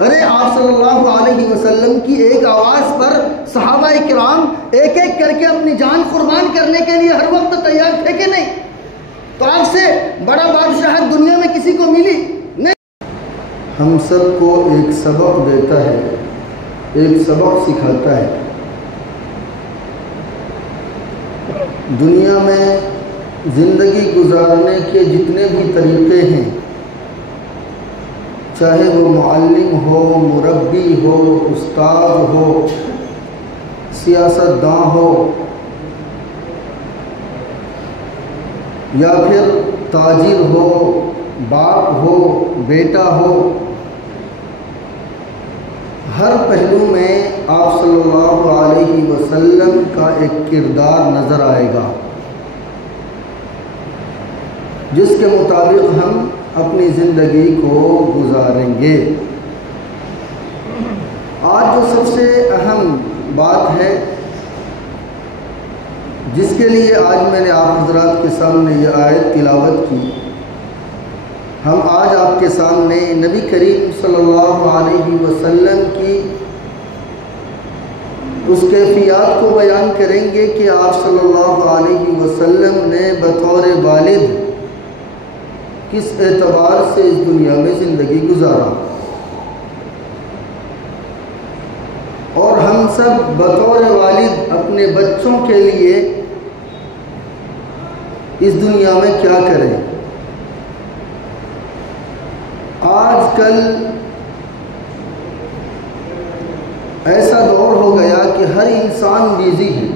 ارے آپ صلی اللہ علیہ وسلم کی ایک آواز پر صحابہ کرام ایک ایک کر کے اپنی جان قربان کرنے کے لیے ہر وقت تیار تھے کہ نہیں؟ تو آپ سے بڑا بادشاہت دنیا میں کسی کو ملی نہیں؟ ہم سب کو ایک سبق دیتا ہے، ایک سبق سکھاتا ہے۔ دنیا میں زندگی گزارنے کے جتنے بھی طریقے ہیں، چاہے وہ معلم ہو، مربی ہو، استاد ہو، سیاست داں ہو، یا پھر تاجر ہو، باپ ہو، بیٹا ہو، ہر پہلو میں آپ صلی اللہ علیہ وسلم کا ایک کردار نظر آئے گا جس کے مطابق ہم اپنی زندگی کو گزاریں گے۔ آج جو سب سے اہم بات ہے جس کے لیے آج میں نے آپ حضرات کے سامنے یہ آیت تلاوت کی، ہم آج آپ کے سامنے نبی کریم صلی اللہ علیہ وسلم کی اس کیفیات کو بیان کریں گے کہ آپ صلی اللہ علیہ وسلم نے بطور والد کس اعتبار سے اس دنیا میں زندگی گزارا، اور ہم سب بطور والد اپنے بچوں کے لیے اس دنیا میں کیا کریں۔ آج کل ایسا دور ہو گیا کہ ہر انسان بیزی ہے۔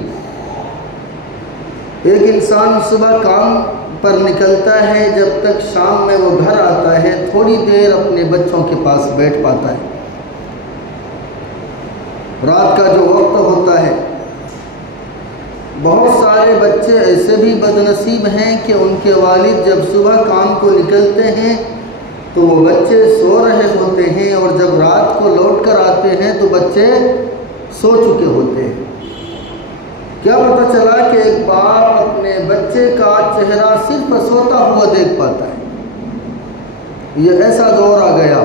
ایک انسان صبح کام پر نکلتا ہے، جب تک شام میں وہ گھر آتا ہے تھوڑی دیر اپنے بچوں کے پاس بیٹھ پاتا ہے۔ رات کا جو وقت ہوتا ہے، بہت سارے بچے ایسے بھی بد نصیب ہیں کہ ان کے والد جب صبح کام کو نکلتے ہیں تو وہ بچے سو رہے ہوتے ہیں، اور جب رات کو لوٹ کر آتے ہیں تو بچے سو چکے ہوتے ہیں۔ کیا پتہ چلا کہ ایک باپ اپنے بچے کا چہرہ صرف سوتا ہوا دیکھ پاتا ہے۔ یہ ایسا دور آ گیا۔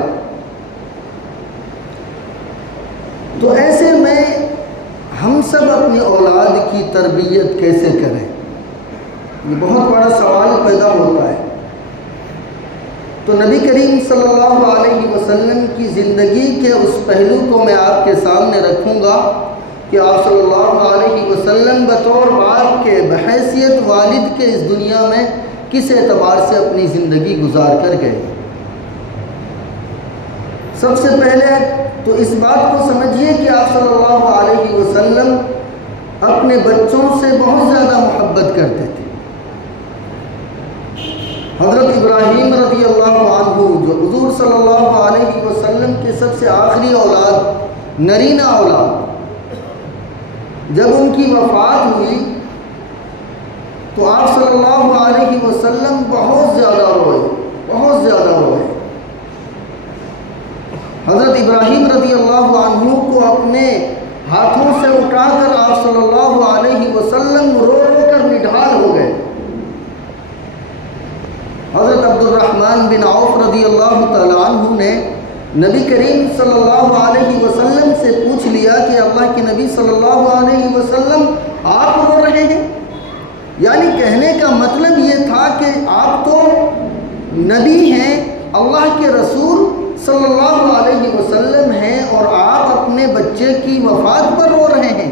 تو ایسے میں ہم سب اپنی اولاد کی تربیت کیسے کریں؟ یہ بہت بڑا سوال پیدا ہوتا ہے۔ تو نبی کریم صلی اللہ علیہ وسلم کی زندگی کے اس پہلو کو میں آپ کے سامنے رکھوں گا کہ آپ صلی اللہ علیہ وسلم بطور باپ کے، بحیثیت والد کے اس دنیا میں کس اعتبار سے اپنی زندگی گزار کر گئے۔ سب سے پہلے تو اس بات کو سمجھیے کہ آپ صلی اللہ علیہ وسلم اپنے بچوں سے بہت زیادہ محبت کرتے تھے۔ حضرت ابراہیم رضی اللہ عنہ جو حضور صلی اللہ علیہ وسلم کے سب سے آخری اولاد، نرینہ اولاد، جب ان کی وفات ہوئی تو آپ صلی اللہ علیہ وسلم بہت زیادہ روئے، بہت زیادہ روئے۔ حضرت ابراہیم رضی اللہ عنہ کو اپنے ہاتھوں سے اٹھا کر آپ صلی اللہ علیہ وسلم رو رو کر نڈھال ہو گئے۔ حضرت عبد الرحمن بن عوف رضی اللہ تعالیٰ عنہ نے نبی کریم صلی اللہ علیہ وسلم سے پوچھ لیا کہ اللہ کے نبی صلی اللہ علیہ وسلم آپ رو رہے ہیں؟ یعنی کہنے کا مطلب یہ تھا کہ آپ تو نبی ہیں، اللہ کے رسول صلی اللہ علیہ وسلم ہیں، اور آپ اپنے بچے کی وفات پر رو رہے ہیں۔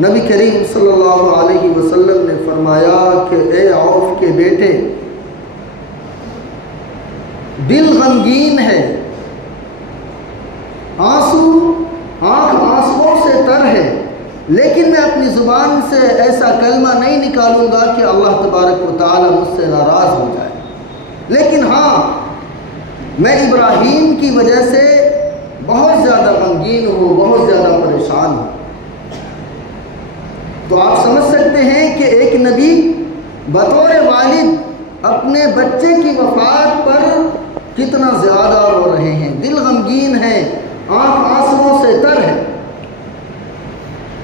نبی کریم صلی اللہ علیہ وسلم نے فرمایا کہ اے عوف کے بیٹے، دل غمگین ہے، آنکھ آنسوؤں سے تر ہے، لیکن میں اپنی زبان سے ایسا کلمہ نہیں نکالوں گا کہ اللہ تبارک و تعالی مجھ سے ناراض ہو جائے، لیکن ہاں میں ابراہیم کی وجہ سے بہت زیادہ غمگین ہوں، بہت زیادہ پریشان ہوں۔ تو آپ سمجھ سکتے ہیں کہ ایک نبی بطور والد اپنے بچے کی وفات پر کتنا زیادہ رو رہے ہیں، دل غمگین ہے، آنکھ آنسوؤں سے تر ہے۔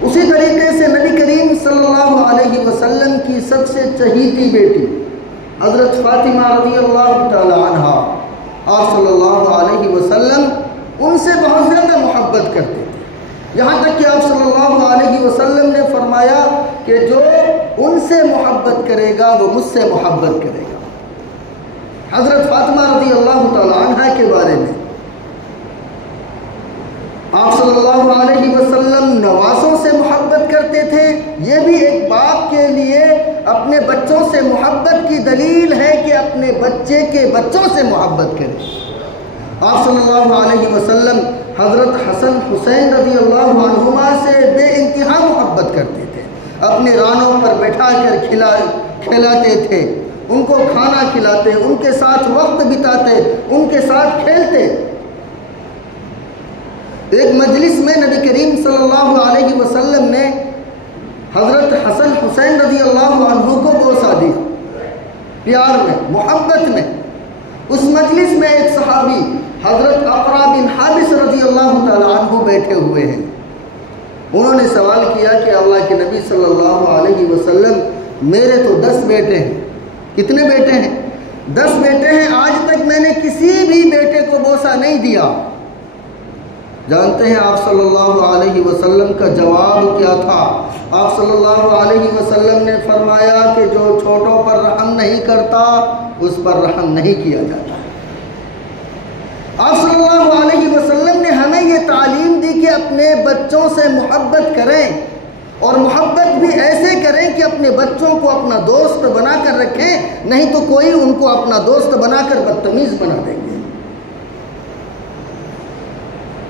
اسی طریقے سے نبی کریم صلی اللہ علیہ وسلم کی سب سے چہیتی بیٹی حضرت فاطمہ رضی اللہ تعالی عنہا آپ صلی اللہ علیہ یہاں تک کہ آپ صلی اللہ علیہ وسلم نے فرمایا کہ جو ان سے محبت کرے گا وہ مجھ سے محبت کرے گا۔ حضرت فاطمہ رضی اللہ تعالی عنہ کے بارے میں آپ صلی اللہ علیہ وسلم نوازوں سے محبت کرتے تھے۔ یہ بھی ایک باپ کے لیے اپنے بچوں سے محبت کی دلیل ہے کہ اپنے بچے کے بچوں سے محبت کرے۔ آپ صلی اللہ علیہ وسلم حضرت حسن حسین رضی اللہ عنہما سے بے انتہا محبت کرتے تھے، اپنے رانوں پر بٹھا کر کھلاتے تھے، ان کو کھانا کھلاتے، ان کے ساتھ وقت بتاتے، ان کے ساتھ کھیلتے۔ ایک مجلس میں نبی کریم صلی اللہ علیہ وسلم نے حضرت حسن حسین رضی اللہ عنہ کو بوسہ دیا، پیار میں، محبت میں۔ اس مجلس میں ایک صحابی حضرت اقرا بن حابس رضی اللہ تعالی عنہ بیٹھے ہوئے ہیں۔ انہوں نے سوال کیا کہ اللہ کے نبی صلی اللہ علیہ وسلم میرے تو 10 بیٹے ہیں۔ کتنے بیٹے ہیں؟ 10 بیٹے ہیں، آج تک میں نے کسی بھی بیٹے کو بوسہ نہیں دیا۔ جانتے ہیں آپ صلی اللہ علیہ وسلم کا جواب کیا تھا؟ آپ صلی اللہ علیہ وسلم نے فرمایا کہ جو چھوٹوں پر رحم نہیں کرتا اس پر رحم نہیں کیا جاتا۔ آپ صلی اللہ علیہ وسلم نے ہمیں یہ تعلیم دی کہ اپنے بچوں سے محبت کریں، اور محبت بھی ایسے کریں کہ اپنے بچوں کو اپنا دوست بنا کر رکھیں، نہیں تو کوئی ان کو اپنا دوست بنا کر بدتمیز بنا دیں گے۔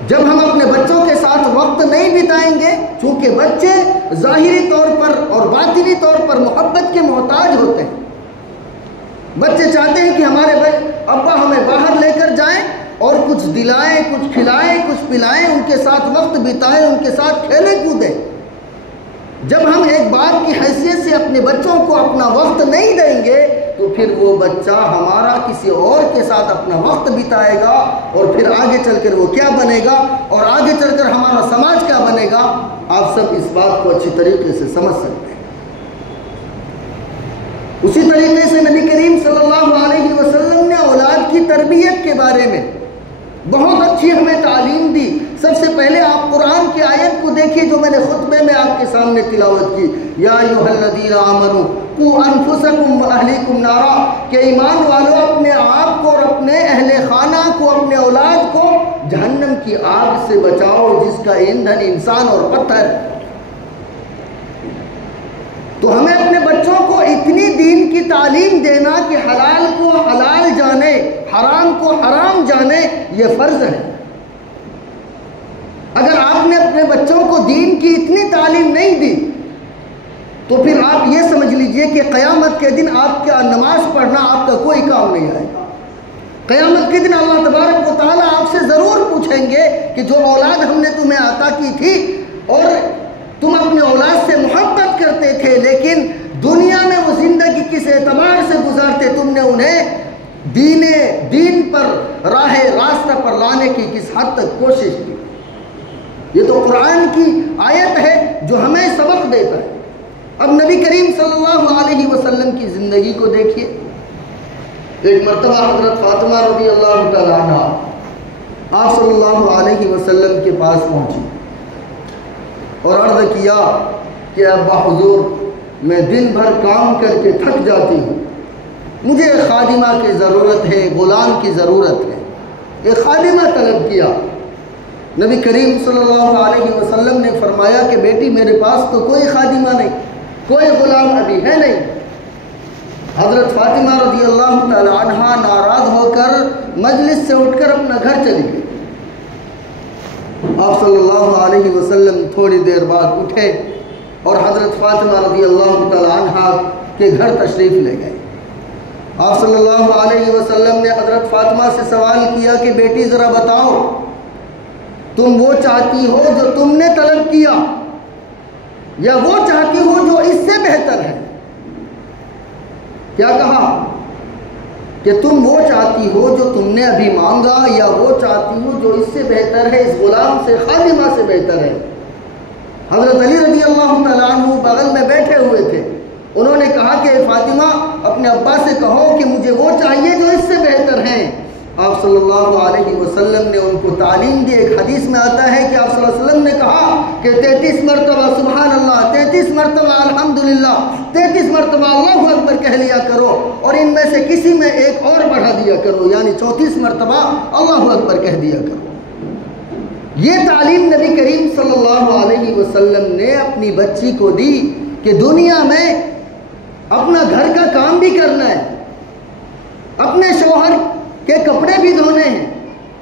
جب ہم اپنے بچوں کے ساتھ وقت نہیں بتائیں گے، چونکہ بچے ظاہری طور پر اور باطنی طور پر محبت کے محتاج ہوتے ہیں۔ بچے چاہتے ہیں کہ ہمارے ابا ہمیں باہر لے کر جائیں اور کچھ دلائیں، کچھ کھلائیں، کچھ پلائیں، ان کے ساتھ وقت بتائیں، ان کے ساتھ کھیلیں کودیں۔ جب ہم ایک باپ کی حیثیت سے اپنے بچوں کو اپنا وقت نہیں دیں گے تو پھر وہ بچہ ہمارا کسی اور کے ساتھ اپنا وقت بتائے گا، اور پھر آگے چل کر وہ کیا بنے گا، اور آگے چل کر ہمارا سماج کیا بنے گا، آپ سب اس بات کو اچھی طریقے سے سمجھ سکتے ہیں۔ اسی طریقے سے نبی کریم صلی اللہ علیہ وسلم نے اولاد کی تربیت کے بارے میں بہت اچھی ہمیں تعلیم دی۔ سب سے پہلے آپ قرآن کی آیت کو دیکھیے جو میں نے خطبے میں آپ کے سامنے تلاوت کی، یا ایھا الذین آمنوا قوا انفسکم واہلیکم نارا، کہ ایمان والو اپنے آپ کو اور اپنے اہل خانہ کو، اپنے اولاد کو جہنم کی آگ سے بچاؤ جس کا ایندھن انسان اور پتھر۔ تو ہمیں اپنے بچوں کو اتنی دین کی تعلیم دینا کہ حلال کو حلال جانے، حرام کو حرام جانے، یہ فرض ہے۔ اگر آپ نے اپنے بچوں کو دین کی اتنی تعلیم نہیں دی تو پھر آپ یہ سمجھ لیجئے کہ قیامت کے دن آپ کا نماز پڑھنا آپ کا کوئی کام نہیں آئے گا۔ قیامت کے دن اللہ تبارک و تعالیٰ آپ سے ضرور پوچھیں گے کہ جو اولاد ہم نے تمہیں عطا کی تھی اور تم اپنے اولاد سے محبت کرتے تھے، لیکن دنیا میں وہ زندگی کس اعتبار سے گزارتے، تم نے انہیں دین پر راہ راستہ پر لانے کی کس حد تک کوشش کی۔ یہ تو قرآن کی آیت ہے جو ہمیں سبق دیتا ہے۔ اب نبی کریم صلی اللہ علیہ وسلم کی زندگی کو دیکھیے۔ ایک مرتبہ حضرت فاطمہ رضی اللہ تعالی عنہ آپ صلی اللہ علیہ وسلم کے پاس پہنچی اور عرض کیا کہ ابا حضور، میں دن بھر کام کر کے تھک جاتی ہوں، مجھے ایک خادمہ کی ضرورت ہے، غلام کی ضرورت ہے۔ ایک خادمہ طلب کیا۔ نبی کریم صلی اللہ علیہ وسلم نے فرمایا کہ بیٹی میرے پاس تو کوئی خادمہ نہیں، کوئی غلام ابھی ہے نہیں۔ حضرت فاطمہ رضی اللہ تعالی عنہ ناراض ہو کر مجلس سے اٹھ کر اپنا گھر چلی گئی۔ آپ صلی اللہ علیہ وسلم تھوڑی دیر بعد اٹھے اور حضرت فاطمہ رضی اللہ تعالی عنہ کے گھر تشریف لے گئے۔ آپ صلی اللہ علیہ وسلم نے حضرت فاطمہ سے سوال کیا کہ بیٹی ذرا بتاؤ، تم وہ چاہتی ہو جو تم نے طلب کیا یا وہ چاہتی ہو جو اس سے بہتر ہے؟ کیا کہا کہ تم وہ چاہتی ہو جو تم نے ابھی مانگا یا وہ چاہتی ہو جو اس سے بہتر ہے، اس غلام سے، خادمہ سے بہتر ہے؟ حضرت علی رضی اللہ تعالیٰ عنہ بغل میں بیٹھے ہوئے تھے۔ انہوں نے کہا کہ فاطمہ اپنے ابا سے کہو کہ مجھے وہ چاہیے جو اس سے بہتر ہیں۔ آپ صلی اللہ علیہ وسلم نے ان کو تعلیم دی۔ ایک حدیث میں آتا ہے کہ آپ صلی اللہ علیہ وسلم نے کہا کہ 33 مرتبہ سبحان اللہ، 33 مرتبہ الحمدللہ، 33 مرتبہ اللہ اکبر کہہ لیا کرو، اور ان میں سے کسی میں ایک اور بڑھا دیا کرو، یعنی 34 مرتبہ اللہ اکبر کہہ دیا کرو۔ یہ تعلیم نبی کریم صلی اللہ علیہ وسلم نے اپنی بچی کو دی کہ دنیا میں اپنا گھر کا کام بھی کرنا ہے، اپنے شوہر کے کپڑے بھی دھونے ہیں،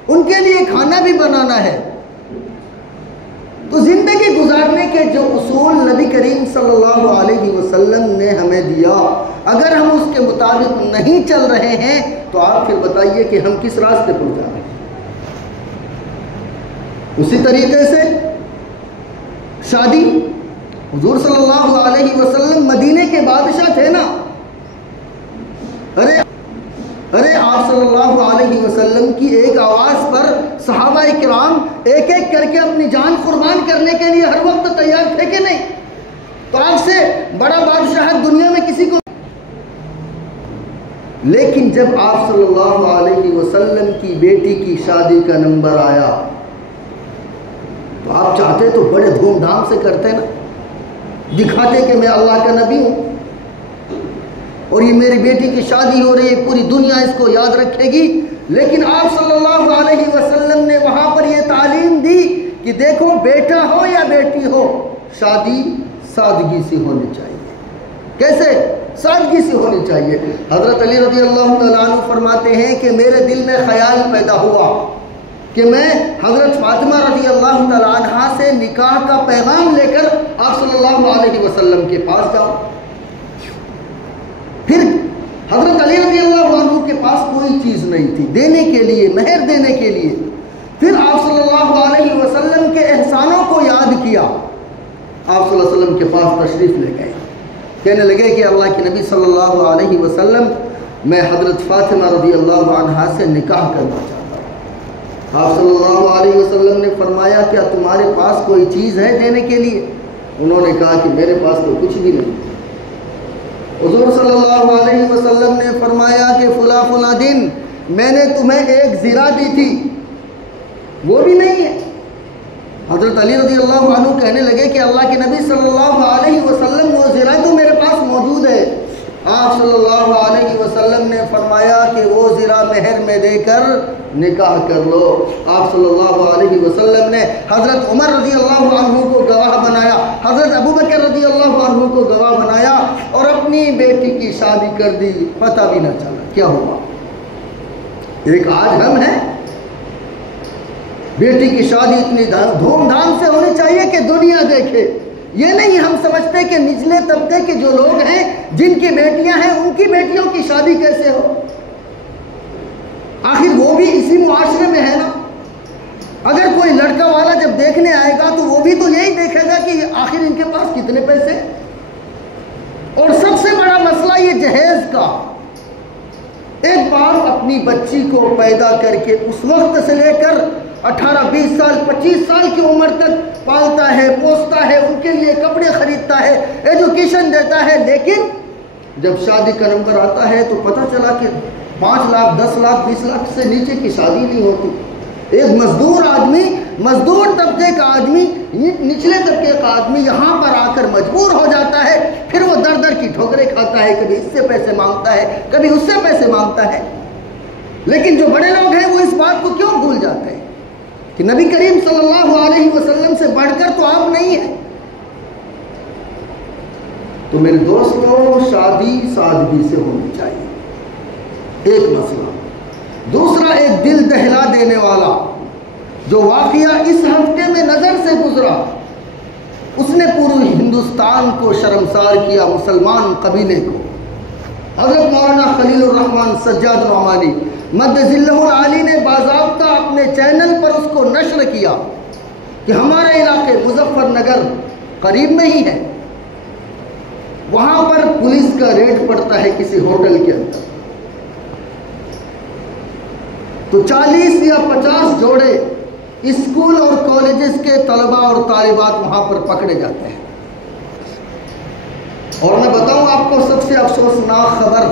ان کے لیے کھانا بھی بنانا ہے۔ تو زندگی گزارنے کے جو اصول نبی کریم صلی اللہ علیہ وسلم نے ہمیں دیا، اگر ہم اس کے مطابق نہیں چل رہے ہیں تو آپ پھر بتائیے کہ ہم کس راستے پر جا رہے ہیں۔ اسی طریقے سے شادی، حضور صلی اللہ علیہ وسلم مدینے کے بادشاہ تھے نا، ارے آپ صلی اللہ علیہ وسلم کی ایک آواز پر صحابہ کرام ایک ایک کر کے اپنی جان قربان کرنے کے لیے ہر وقت تیار تھے کہ نہیں؟ تو آپ سے بڑا بادشاہ دنیا میں کسی کو، لیکن جب آپ صلی اللہ علیہ وسلم کی بیٹی کی شادی کا نمبر آیا تو آپ چاہتے تو بڑے دھوم دھام سے کرتے نا، دکھاتے کہ میں اللہ کا نبی ہوں اور یہ میری بیٹی کی شادی ہو رہی ہے، پوری دنیا اس کو یاد رکھے گی۔ لیکن آپ صلی اللہ علیہ وسلم نے وہاں پر یہ تعلیم دی کہ دیکھو بیٹا ہو یا بیٹی ہو، شادی سادگی سے ہونی چاہیے۔ کیسے؟ سادگی سے ہونی چاہیے۔ حضرت علی رضی اللہ تعالیٰ عنہ فرماتے ہیں کہ میرے دل میں خیال پیدا ہوا کہ میں حضرت فاطمہ رضی اللہ تعالیٰ عنہ سے نکاح کا پیغام لے کر آپ صلی اللہ علیہ وسلم کے پاس جاؤں۔ پھر حضرت علی رضی اللہ عنہ کے پاس کوئی چیز نہیں تھی دینے کے لیے، مہر دینے کے لیے۔ پھر آپ صلی اللہ علیہ وسلم کے احسانوں کو یاد کیا، آپ صلی اللہ علیہ وسلم کے پاس تشریف لے گئے، کہنے لگے کہ اللہ کے نبی صلی اللہ علیہ وسلم، میں حضرت فاطمہ رضی اللہ عنہا سے نکاح کرنا چاہتا ہوں۔ آپ صلی اللہ علیہ وسلم نے فرمایا کیا تمہارے پاس کوئی چیز ہے دینے کے لیے؟ انہوں نے کہا کہ میرے پاس تو کچھ بھی نہیں۔ حضور صلی اللہ علیہ وسلم نے فرمایا کہ فلاں فلاں دن میں نے تمہیں ایک زرہ دی تھی، وہ بھی نہیں ہے۔ حضرت علی رضی اللہ عنہ کہنے لگے کہ اللہ کے نبی صلی اللہ علیہ وسلم وہ زرہ تو میرے پاس موجود ہے۔ آپ صلی اللہ علیہ وسلم نے فرمایا کہ وہ زرہ مہر میں دے کر نکاح کر لو۔ آپ صلی اللہ علیہ وسلم نے حضرت عمر رضی اللہ عنہ کو گواہ بنایا، حضرت ابو بکر رضی اللہ عنہ کو گواہ بنایا اور اپنی بیٹی کی شادی کر دی، پتہ بھی نہ چلا کیا ہوا۔ ایک آج ہم ہیں، بیٹی کی شادی اتنی دھوم دھام سے ہونی چاہیے کہ دنیا دیکھے۔ یہ نہیں ہم سمجھتے کہ نچلے طبقے کے جو لوگ ہیں، جن کی بیٹیاں ہیں، ان کی بیٹیوں کی شادی کیسے ہو؟ آخر وہ بھی اسی معاشرے میں ہے نا۔ اگر کوئی لڑکا والا جب دیکھنے آئے گا تو وہ بھی تو یہی دیکھے گا کہ آخر ان کے پاس کتنے پیسے۔ اور سب سے بڑا مسئلہ یہ جہیز کا، ایک بار اپنی بچی کو پیدا کر کے اس وقت سے لے کر 18 20 سال 25 سال کی عمر تک پالتا ہے، پوستا ہے، ان کے لیے کپڑے خریدتا ہے، ایجوکیشن دیتا ہے، لیکن جب شادی کا نمبر آتا ہے تو پتہ چلا کہ 5 لاکھ 10 لاکھ 20 لاکھ سے نیچے کی شادی نہیں ہوتی۔ ایک مزدور آدمی، مزدور طبقے کا آدمی، نچلے طبقے کا آدمی یہاں پر آ کر مجبور ہو جاتا ہے، پھر وہ در در کی ٹھوکریں کھاتا ہے، کبھی اس سے پیسے مانگتا ہے، کبھی اس سے پیسے مانگتا ہے۔ لیکن جو بڑے لوگ ہیں وہ اس بات کو کیوں بھول جاتے ہیں کہ نبی کریم صلی اللہ علیہ وسلم سے بڑھ کر تو آپ نہیں ہیں۔ تو میرے دوستوں، شادی سادگی سے ہونی چاہیے، ایک مسئلہ۔ دوسرا، ایک دل دہلا دینے والا جو واقعہ اس ہفتے میں نظر سے گزرا، اس نے پورے ہندوستان کو شرمسار کیا، مسلمان قبیلے کو۔ حضرت مولانا خلیل الرحمن سجاد نعمانی مد ذلہ العالی نے باضابطہ اپنے چینل پر اس کو نشر کیا کہ ہمارے علاقے مظفر نگر قریب میں ہی ہے، وہاں پر پولیس کا ریڈ پڑتا ہے کسی ہوٹل کے اندر، تو 40 یا 50 جوڑے اسکول اور کالجز کے طلباء اور طالبات وہاں پر پکڑے جاتے ہیں۔ اور میں بتاؤں آپ کو سب سے افسوسناک خبر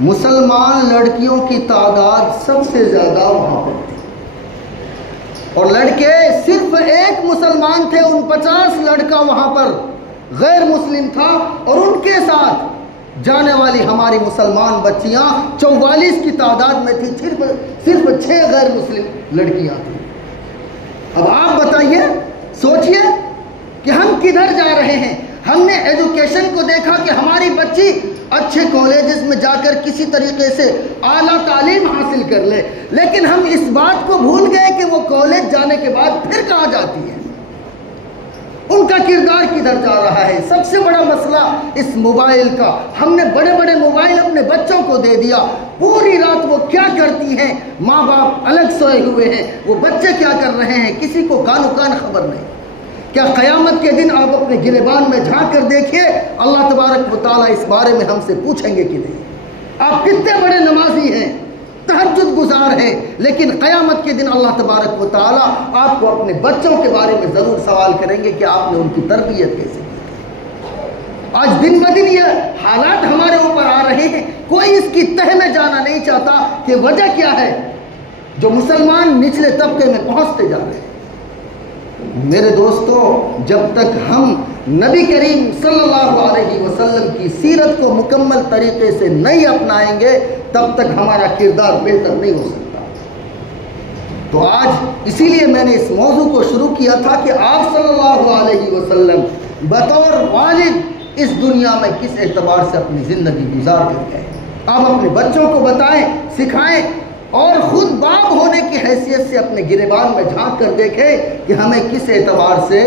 مسلمان لڑکیوں کی تعداد سب سے زیادہ وہاں پر تھی، اور لڑکے صرف ایک مسلمان تھے، 49 لڑکا وہاں پر غیر مسلم تھا، اور ان کے ساتھ جانے والی ہماری مسلمان بچیاں 44 کی تعداد میں تھی، صرف 6 غیر مسلم لڑکیاں تھیں۔ اب آپ بتائیے، سوچئے کہ ہم کدھر جا رہے ہیں۔ ہم نے ایجوکیشن کو دیکھا کہ ہماری بچی اچھے کالجز میں جا کر کسی طریقے سے اعلیٰ تعلیم حاصل کر لے، لیکن ہم اس بات کو بھول گئے کہ وہ کالج جانے کے بعد پھر کہاں جاتی ہے، ان کا کردار کدھر جا رہا ہے۔ سب سے بڑا مسئلہ اس موبائل کا، ہم نے بڑے بڑے موبائل اپنے بچوں کو دے دیا، پوری رات وہ کیا کرتی ہیں، ماں باپ الگ سوئے ہوئے ہیں، وہ بچے کیا کر رہے ہیں کسی کو کانو کان خبر نہیں۔ کیا قیامت کے دن آپ اپنے گریبان میں جھانک کر دیکھیے، اللہ تبارک و تعالیٰ اس بارے میں ہم سے پوچھیں گے کہ نہیں، آپ کتنے بڑے نمازی ہیں، تہجد گزار ہیں، لیکن قیامت کے دن اللہ تبارک و تعالیٰ آپ کو اپنے بچوں کے بارے میں ضرور سوال کریں گے کہ آپ نے ان کی تربیت کیسے کی۔ آج دن بدن یہ حالات ہمارے اوپر آ رہے ہیں، کوئی اس کی تہ میں جانا نہیں چاہتا کہ وجہ کیا ہے، جو مسلمان نچلے طبقے میں پہنچتے جا رہے ہیں۔ میرے دوستو، جب تک ہم نبی کریم صلی اللہ علیہ وسلم کی سیرت کو مکمل طریقے سے نہیں اپنائیں گے، تب تک ہمارا کردار بہتر نہیں ہو سکتا۔ تو آج اسی لیے میں نے اس موضوع کو شروع کیا تھا کہ آپ صلی اللہ علیہ وسلم بطور والد اس دنیا میں کس اعتبار سے اپنی زندگی گزار کر گئے۔ آپ اپنے بچوں کو بتائیں، سکھائیں، اور خود باپ ہونے کی حیثیت سے اپنے گریبان میں جھانک کر دیکھیں کہ ہمیں کس اعتبار سے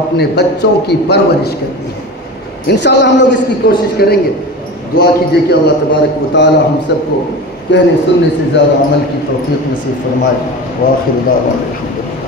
اپنے بچوں کی پرورش کرنی ہے۔ انشاءاللہ ہم لوگ اس کی کوشش کریں گے۔ دعا کیجئے کہ اللہ تبارک و تعالی ہم سب کو کہنے سننے سے زیادہ عمل کی توفیق نصیب فرمائے۔ وآخر دعوانا الحمدللہ۔